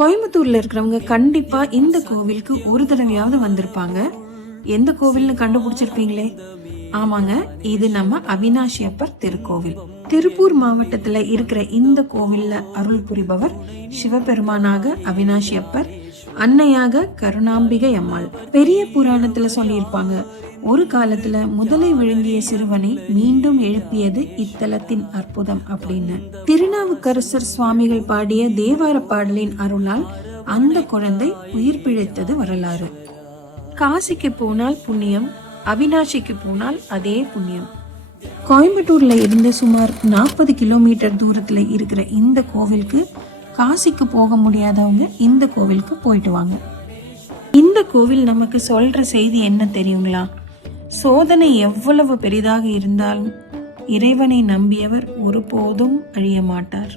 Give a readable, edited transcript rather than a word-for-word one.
கோயம்புத்தூர்ல இருக்கிறவங்க கண்டிப்பா இந்த கோவிலுக்கு ஒரு தடவையாவது வந்திருப்பாங்க. எந்த கோவில்னு கண்டுபிடிச்சிருப்பீங்களே? ஆமாங்க, இது நம்ம அவினாஷி அப்பர் திருக்கோவில். திருப்பூர் மாவட்டத்துல இருக்கிற இந்த கோவில்ல அருள் புரிபவர் சிவபெருமானாக அவினாஷி அப்பர், அன்னையாக கருணாம்பிகை அம்மாள். பெரிய புராணத்துல சொல்லியிருப்பாங்க, ஒரு காலத்துல முதலை விழுங்கிய சிறுவனை மீண்டும் எழுப்பியது இத்தலத்தின் அற்புதம் அப்படின்னு. திருநாவுக்கரசர் சுவாமிகள் பாடிய தேவார பாடலின் அருளால் அந்த குழந்தை உயிர் பிழைத்தது வரலாறு. காசிக்கு போனால் புண்ணியம், அவினாஷிக்கு போனால் அதே புண்ணியம். கோயம்புத்தூர்ல இருந்து சுமார் 40 கிலோமீட்டர் தூரத்துல இருக்கிற இந்த கோவிலுக்கு காசிக்கு போக முடியாதவங்க இந்த கோவிலுக்கு போயிட்டு வாங்க. இந்த கோவில் நமக்கு சொல்ற செய்தி என்ன தெரியுங்களா? சோதனை எவ்வளவு பெரிதாக இருந்தாலும் இறைவனை நம்பியவர் ஒருபோதும் அழிய மாட்டார்.